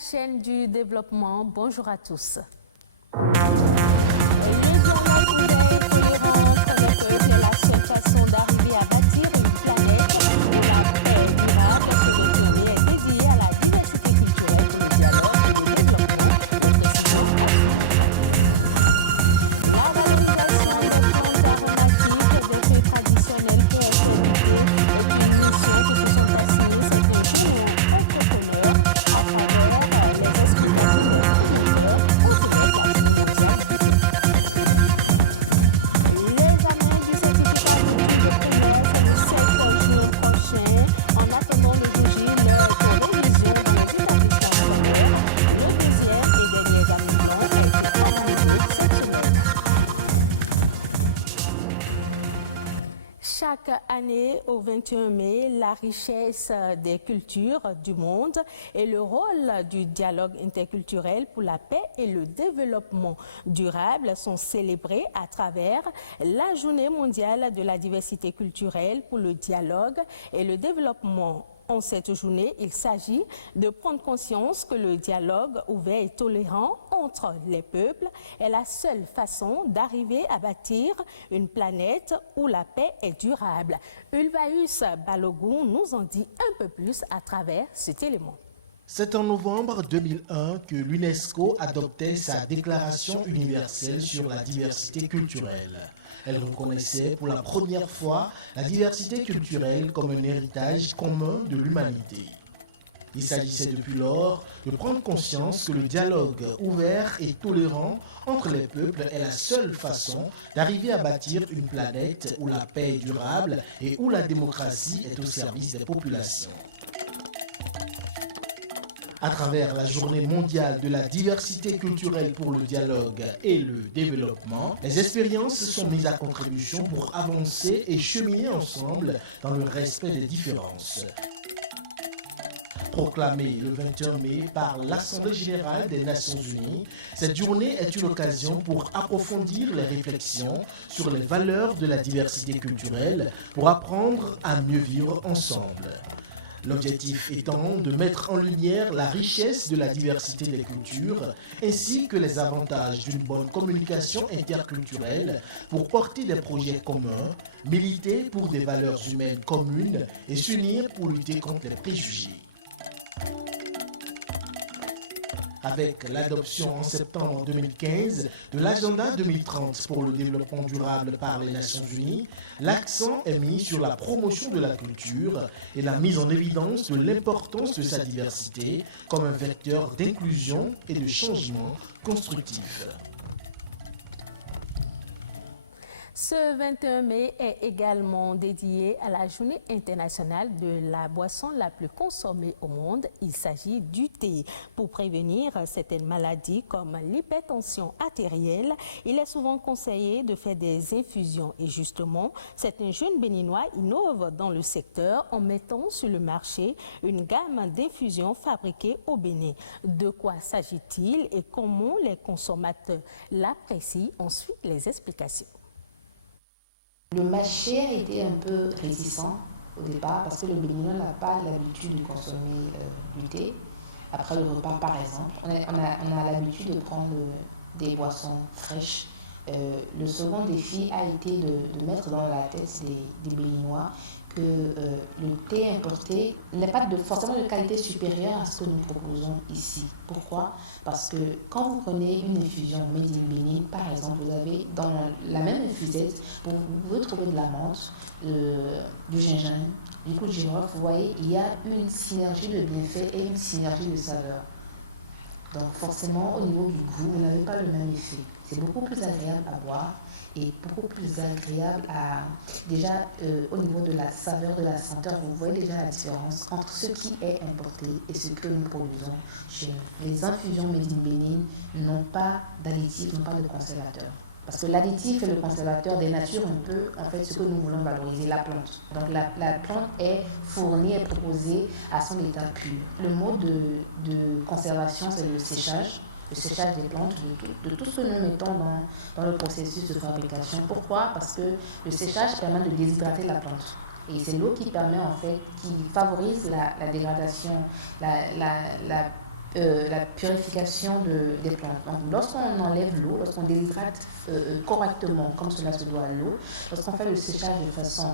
chaîne du développement. Bonjour à tous. Chaque année, au 21 mai, la richesse des cultures du monde et le rôle du dialogue interculturel pour la paix et le développement durable sont célébrés à travers la Journée mondiale de la diversité culturelle pour le dialogue et le développement. En cette journée, il s'agit de prendre conscience que le dialogue ouvert et tolérant entre les peuples est la seule façon d'arriver à bâtir une planète où la paix est durable. Ulvaeus Balogun nous en dit un peu plus à travers cet élément. C'est en novembre 2001 que l'UNESCO adoptait sa Déclaration universelle sur la diversité culturelle. Elle reconnaissait pour la première fois la diversité culturelle comme un héritage commun de l'humanité. Il s'agissait depuis lors de prendre conscience que le dialogue ouvert et tolérant entre les peuples est la seule façon d'arriver à bâtir une planète où la paix est durable et où la démocratie est au service des populations. À travers la Journée mondiale de la diversité culturelle pour le dialogue et le développement, les expériences sont mises à contribution pour avancer et cheminer ensemble dans le respect des différences. Proclamée le 21 mai par l'Assemblée générale des Nations unies, cette journée est une occasion pour approfondir les réflexions sur les valeurs de la diversité culturelle pour apprendre à mieux vivre ensemble. L'objectif étant de mettre en lumière la richesse de la diversité des cultures ainsi que les avantages d'une bonne communication interculturelle pour porter des projets communs, militer pour des valeurs humaines communes et s'unir pour lutter contre les préjugés. Avec l'adoption en septembre 2015 de l'agenda 2030 pour le développement durable par les Nations Unies, l'accent est mis sur la promotion de la culture et la mise en évidence de l'importance de sa diversité comme un vecteur d'inclusion et de changement constructif. Ce 21 mai est également dédié à la Journée internationale de la boisson la plus consommée au monde. Il s'agit du thé. Pour prévenir certaines maladies comme l'hypertension artérielle, il est souvent conseillé de faire des infusions. Et justement, certains jeunes béninois innovent dans le secteur en mettant sur le marché une gamme d'infusions fabriquées au Bénin. De quoi s'agit-il et comment les consommateurs l'apprécient? Ensuite, les explications. Le marché a été un peu réticent au départ parce que le Béninois n'a pas l'habitude de consommer du thé après le repas par exemple. On a l'habitude de prendre des boissons fraîches. Le second défi a été de mettre dans la tête des Béninois que le thé importé n'est pas forcément de qualité supérieure à ce que nous proposons ici. Pourquoi? Parce que quand vous prenez une infusion made in Bénin, par exemple, vous avez dans la même infusette, vous pouvez trouver de la menthe, du gingembre, du clou de girofle. Vous voyez, il y a une synergie de bienfaits et une synergie de saveurs. Donc forcément, au niveau du goût, vous n'avez pas le même effet. C'est beaucoup plus agréable à boire et beaucoup plus agréable déjà au niveau de la saveur, de la senteur. Vous voyez déjà la différence entre ce qui est importé et ce que nous produisons chez nous. Les infusions made in Bénin n'ont pas d'additifs, n'ont pas de conservateurs. Parce que l'additif et le conservateur dénaturent un peu en fait ce que nous voulons valoriser, la plante. Donc la plante est fournie et proposée à son état pur. Le mode de conservation, c'est le séchage des plantes, de tout ce que nous mettons dans le processus de fabrication. Pourquoi? Parce que le séchage permet de déshydrater la plante. Et c'est l'eau qui permet en fait, qui favorise la dégradation, la purification des plantes. Donc, lorsqu'on enlève l'eau, lorsqu'on déshydrate correctement, comme cela se doit à l'eau, lorsqu'on fait le séchage de façon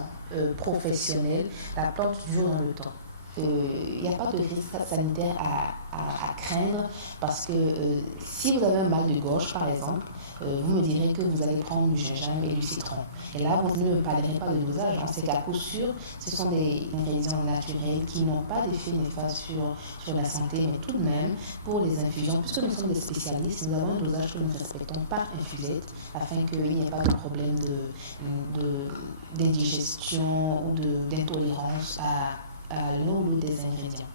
professionnelle, la plante dure dans le temps. Il n'y a pas de risque sanitaire à craindre parce que si vous avez un mal de gorge, par exemple, vous me direz que vous allez prendre du gingembre et du citron. Et là, vous ne me parlerez pas de dosage. C'est qu'à coup sûr, ce sont des ingrédients naturels qui n'ont pas d'effet néfaste sur la santé, mais tout de même, pour les infusions, puisque nous sommes des spécialistes, nous avons un dosage que nous respectons par infusette afin qu'il n'y ait pas de problème d'indigestion ou d'intolérance à l'un ou l'autre des ingrédients.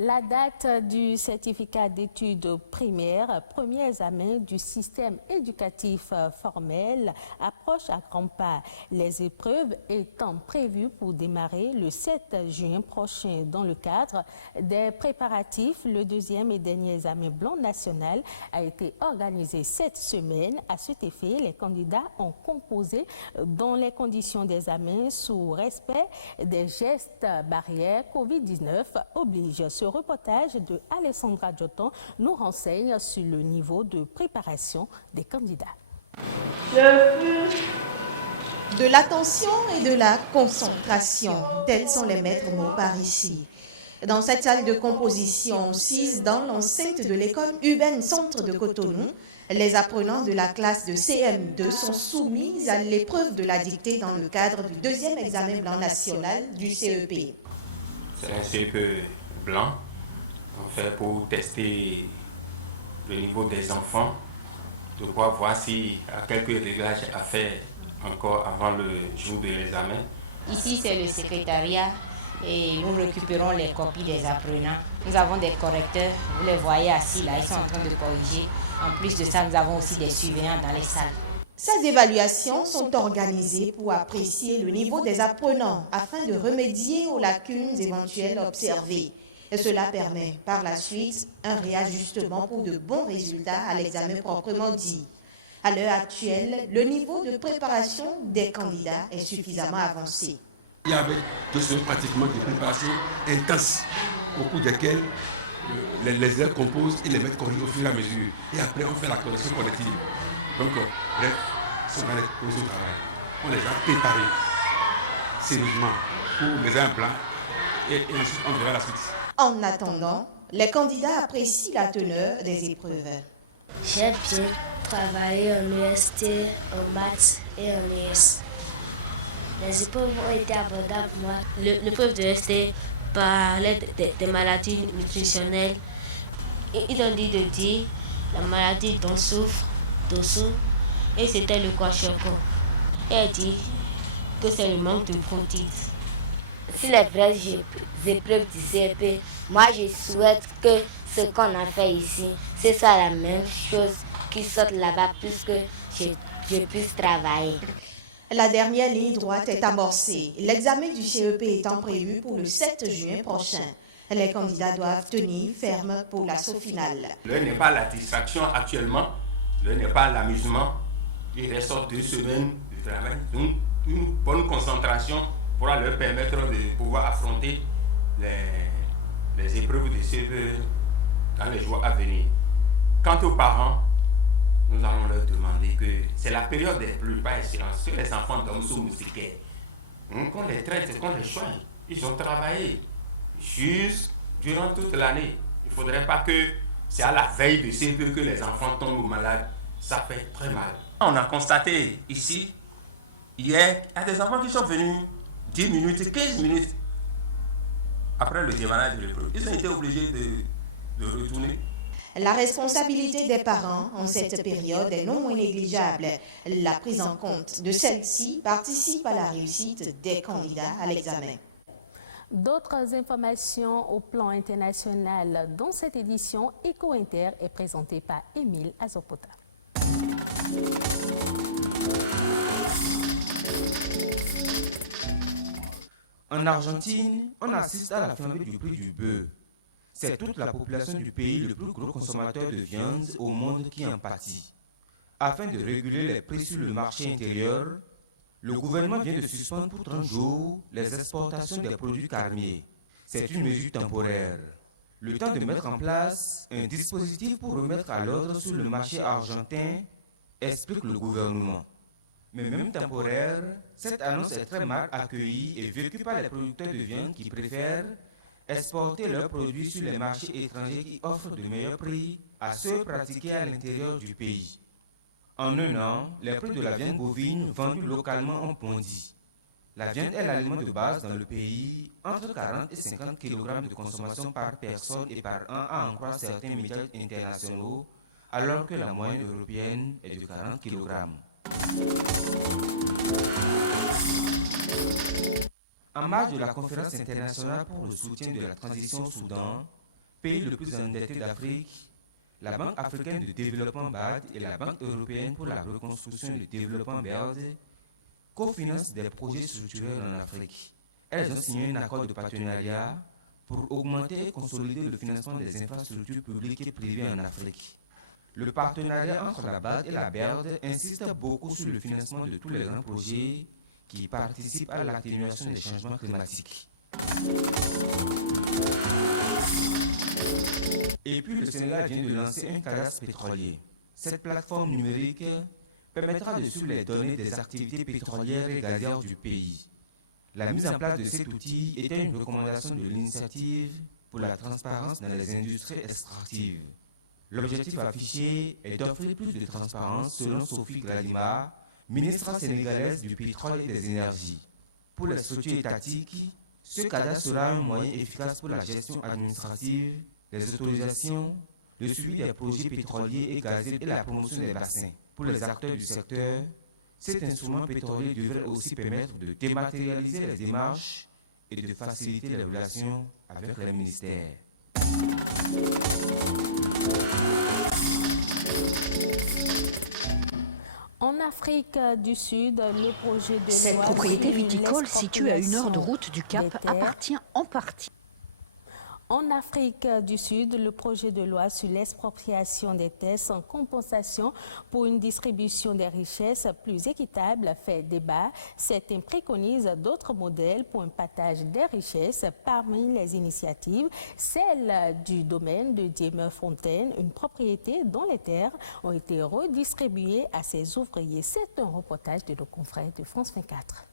La date du certificat d'études primaires, premier examen du système éducatif formel, approche à grands pas. Les épreuves étant prévues pour démarrer le 7 juin prochain dans le cadre des préparatifs. Le deuxième et dernier examen blanc national a été organisé cette semaine. À cet effet, les candidats ont composé dans les conditions d'examen sous respect des gestes barrières Covid-19 oblige. Ce reportage de Alessandra Djoton nous renseigne sur le niveau de préparation des candidats. De l'attention et de la concentration, tels sont les maîtres mots par ici. Dans cette salle de composition 6, dans l'enceinte de l'école urbaine Centre de Cotonou, les apprenants de la classe de CM2 sont soumis à l'épreuve de la dictée dans le cadre du deuxième examen blanc national du CEP. C'est un CEP blanc, en fait, pour tester le niveau des enfants, de quoi voir s'il y a quelques réglages à faire encore avant le jour de l'examen. Ici, c'est le secrétariat et nous récupérons les copies des apprenants. Nous avons des correcteurs, vous les voyez assis là, ils sont en train de corriger. En plus de ça, nous avons aussi des surveillants dans les salles. Ces évaluations sont organisées pour apprécier le niveau des apprenants afin de remédier aux lacunes éventuelles observées. Et cela permet par la suite un réajustement pour de bons résultats à l'examen proprement dit. À l'heure actuelle, le niveau de préparation des candidats est suffisamment avancé. Il y avait 2 semaines pratiquement de préparation intense, au cours desquelles les élèves composent et les mettent corriger au fur et à mesure. Et après, on fait la correction collective. Donc, bref, ce sont dans les conditions de travail. On les a préparés sérieusement pour les un plan et ensuite on verra la suite. En attendant, les candidats apprécient la teneur des épreuves. J'ai bien travaillé en EST, en maths et en ES. Les épreuves ont été abordables pour moi. L'épreuve de EST parlait des maladies nutritionnelles. Ils ont dit de dire la maladie dont souffre Dosso et c'était le kwashiorkor. Elle dit que c'est le manque de protéines. Si les vraies épreuves du CEP, moi je souhaite que ce qu'on a fait ici, c'est ça la même chose qui sorte là-bas puisque je puisse travailler. La dernière ligne droite est amorcée, l'examen du CEP étant prévu pour le 7 juin prochain. Les candidats doivent tenir ferme pour l'assaut final. L'heure n'est pas la distraction actuellement, l'heure n'est pas l'amusement. Il reste 2 semaines de travail, donc une bonne concentration pourra leur permettre de pouvoir affronter les épreuves de CEP dans les jours à venir. Quant aux parents, nous allons leur demander que c'est la période des pluies par excellence, que les enfants dorment sous moustiquaires. Qu'on les traite, qu'on les soigne. Ils ont travaillé juste durant toute l'année. Il ne faudrait pas que c'est à la veille de CEP que les enfants tombent malades. Ça fait très mal. On a constaté ici, hier, il y a des enfants qui sont venus 10 minutes, 15 minutes après le démarrage de l'épreuve. Ils ont été obligés de retourner. La responsabilité des parents en cette période est non moins négligeable. La prise en compte de celle-ci participe à la réussite des candidats à l'examen. D'autres informations au plan international dans cette édition, Eco-Inter est présentée par Émile Azopota. En Argentine, on assiste à la flambée du prix du bœuf. C'est toute la population du pays le plus gros consommateur de viande au monde qui en pâtit. Afin de réguler les prix sur le marché intérieur, le gouvernement vient de suspendre pour 30 jours les exportations des produits carniers. C'est une mesure temporaire. Le temps de mettre en place un dispositif pour remettre à l'ordre sur le marché argentin, explique le gouvernement. Mais même temporaire, cette annonce est très mal accueillie et vécue par les producteurs de viande qui préfèrent exporter leurs produits sur les marchés étrangers qui offrent de meilleurs prix à ceux pratiqués à l'intérieur du pays. En un an, les prix de la viande bovine vendue localement ont bondi. La viande est l'aliment de base dans le pays, entre 40 et 50 kg de consommation par personne et par an, à en croire certains médias internationaux, alors que la moyenne européenne est de 40 kg. En marge de la conférence internationale pour le soutien de la transition au Soudan, pays le plus endetté d'Afrique, la Banque africaine de développement BAD et la Banque européenne pour la reconstruction et le développement BERD cofinancent des projets structurels en Afrique. Elles ont signé un accord de partenariat pour augmenter et consolider le financement des infrastructures publiques et privées en Afrique. Le partenariat entre la BAD et la BERD insiste beaucoup sur le financement de tous les grands projets qui participent à l'atténuation des changements climatiques. Et puis le Sénégal vient de lancer un cadastre pétrolier. Cette plateforme numérique permettra de suivre les données des activités pétrolières et gazières du pays. La mise en place de cet outil était une recommandation de l'initiative pour la transparence dans les industries extractives. L'objectif affiché est d'offrir plus de transparence selon Sophie Gladima, ministre sénégalaise du pétrole et des énergies. Pour les structures étatiques, ce cadastre sera un moyen efficace pour la gestion administrative, les autorisations, le suivi des projets pétroliers et gaziers et la promotion des bassins. Pour les acteurs du secteur, cet instrument pétrolier devrait aussi permettre de dématérialiser les démarches et de faciliter les relations avec les ministères. En Afrique du Sud, le projet de Cette loi propriété sur viticole située à 1 heure de route du Cap des terres. appartient en partie. En Afrique du Sud, le projet de loi sur l'expropriation des terres sans compensation pour une distribution des richesses plus équitable fait débat. Certains préconisent d'autres modèles pour un partage des richesses. Parmi les initiatives, celle du domaine de Diemer-Fontaine, une propriété dont les terres ont été redistribuées à ses ouvriers. C'est un reportage de nos confrères de France 24.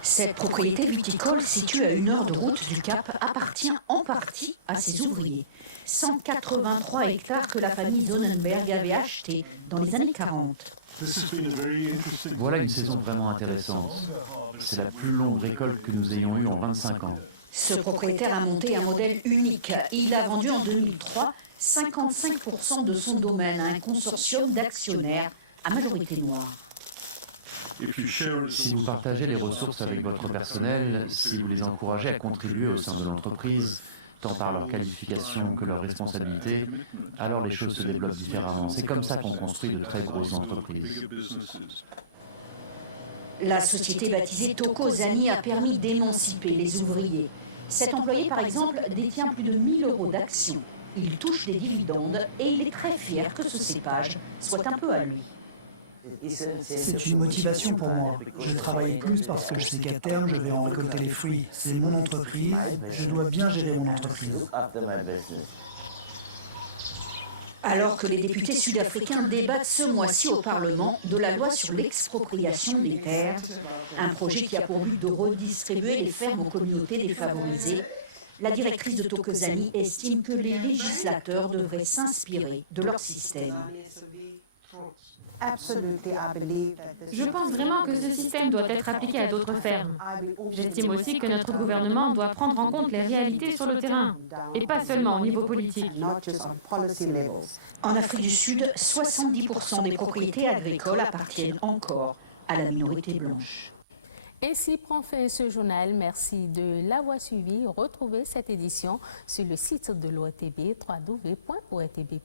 Cette propriété viticole située à 1 heure de route du Cap appartient en partie à ses ouvriers. 183 hectares que la famille Sonnenberg avait achetés dans les années 40. Voilà une saison vraiment intéressante. C'est la plus longue récolte que nous ayons eue en 25 ans. Ce propriétaire a monté un modèle unique. Il a vendu en 2003 55% de son domaine à un consortium d'actionnaires à majorité noire. Si vous partagez les ressources avec votre personnel, si vous les encouragez à contribuer au sein de l'entreprise, tant par leur qualification que leur responsabilité, alors les choses se développent différemment. C'est comme ça qu'on construit de très grosses entreprises. La société baptisée Tokozani a permis d'émanciper les ouvriers. Cet employé, par exemple, détient plus de 1 000 € d'actions. Il touche des dividendes et il est très fier que ce cépage soit un peu à lui. C'est une motivation pour moi. Je travaille plus parce que je sais qu'à terme, je vais en récolter les fruits. C'est mon entreprise, je dois bien gérer mon entreprise. Alors que les députés sud-africains débattent ce mois-ci au Parlement de la loi sur l'expropriation des terres, un projet qui a pour but de redistribuer les fermes aux communautés défavorisées, la directrice de Tokozani estime que les législateurs devraient s'inspirer de leur système. Je pense vraiment que ce système doit être appliqué à d'autres fermes. J'estime aussi que notre gouvernement doit prendre en compte les réalités sur le terrain, et pas seulement au niveau politique. En Afrique du Sud, 70% des propriétés agricoles appartiennent encore à la minorité blanche. Ainsi prend fin ce journal. Merci de l'avoir suivi. Retrouvez cette édition sur le site de l'ORTB, www.ortb.bj.